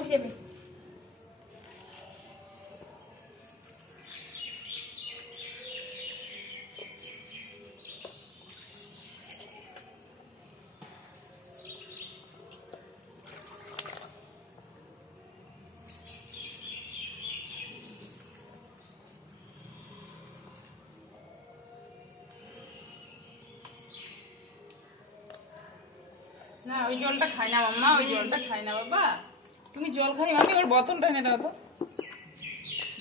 উঠে যাবে। না ওই জলটা খাই না মাম্মা, ওই জলটা খাই না বাবা। তুমি জল খাই মামি, ওর বোতলটা এনে দাও তো।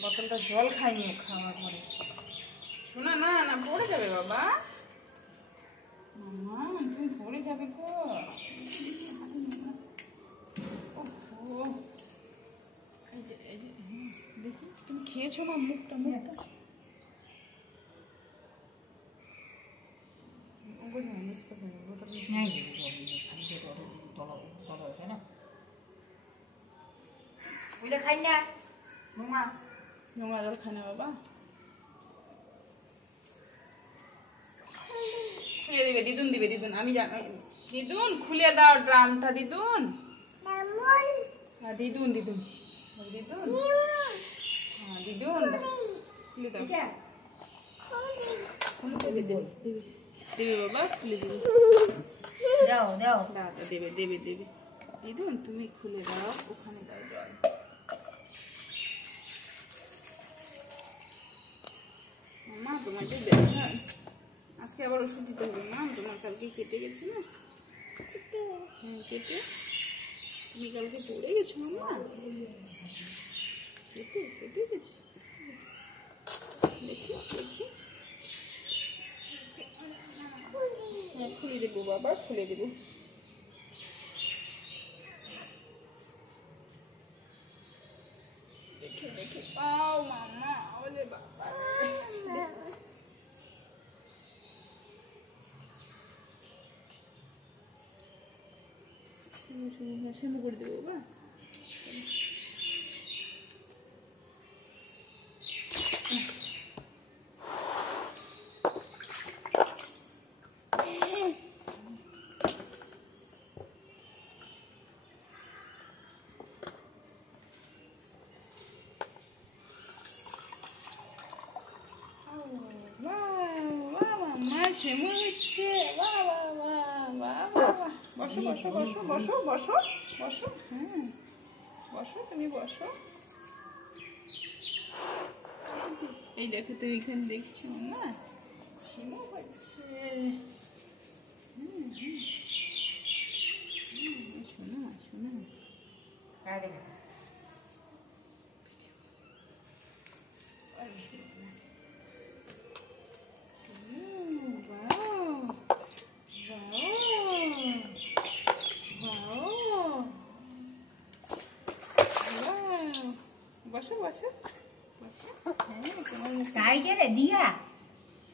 বোতলটা জল খাইনি খাওয়ার পরে। শোনা না না পড়ে যাবে বাবা। মাম্মা তুমি পড়ে যাবে গো। ওহো এই যে দেখি তুমি খেয়েছো না মুখটা মুখটা। ওইটা খাই না মামা, নোংরা জল খাই না বাবা। খুলে দিবে দিদুন, দিবে দিদুন। আমি দিদুন খুলে দাও ড্রামটা দিদুন। হ্যাঁ দিদুন দিদুন দিদুন, হ্যাঁ দিদুন খুলে দাও। দেবে বাবা, খুলে দেবে। দাও দাও দাও দেবে দেবে দেবে দিদুন, তুমি খুলে দাও, ওখানে দাও জল। মামা তোমার যে ব্যথা, আজকে আবার ওষুধ দিতে হবে না, তোমার কালকে কেটে গেছে না। হ্যাঁ কেটে, তুমি কালকে পড়ে গেছো মামা, কেটে কেটে গেছে। দেখি দেখি, হ্যাঁ খুলে দেবো বাবা, খুলে দেবো। দেখে দেখে পাও মামা, ওলে বাবা। শ্যাম্পু করে দেবো বাবা। শ্যাম্পু হচ্ছে, বাহ বাহ বাহ বাহ বাহ। বসো বসো বসো বসো বসো বসো, হ্যাঁ বসো তুমি বসো। এই দেখো তুমি এখানে দেখছো না, শ্যাম্পু হচ্ছে। শোনো শোনো, বসো বসো বসো। তাই কে রে দিয়া,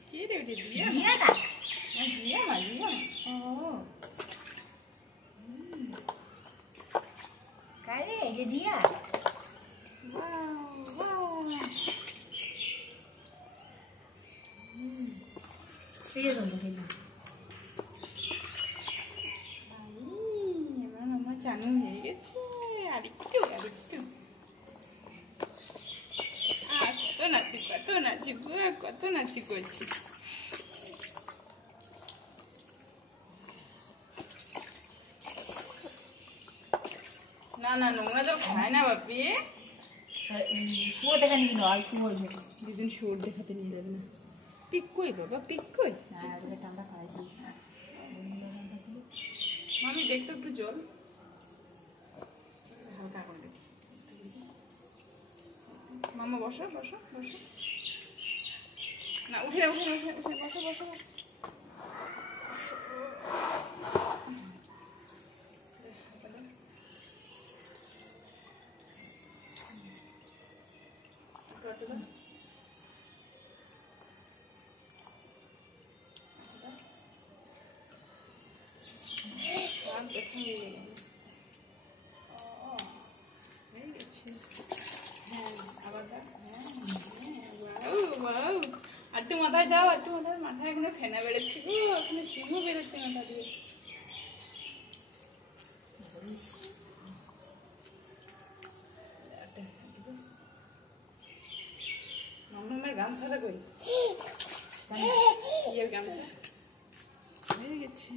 কে রে ওটা? জিয়া দিয়া না, জিয়া না জিয়া। ও কারে এই যে দিয়া। এই যে বন্ধু দিন আমার মামা চানু হয়ে গেছে, আরেকটু আরেকটু। কত নাচি কত নাচি গো, কত নাচি করছি। না না নোংরা জল খায় না বাপি। শুয়ে দেখা নিবি না, শুয়ে যাবে দিদিন শুয়োর দেখাতে নিয়ে যাবে না। পিক কই বাবা, পিক কই? হ্যাঁ ওটা ঠান্ডা খাইছি। মামি দেখতো একটু জল হালকা করে দেখি। মামা বসো বসো বসো, না উঠে উঠে উঠে উঠে বসো বসো। একটু মাথায় দাও, একটু মাথায় এখনো ফেনা বেরোচ্ছে গো, এখনো সিংহ বেরোচ্ছে মাথা দিয়ে। গামছাটা কই গামছা হয়ে গেছে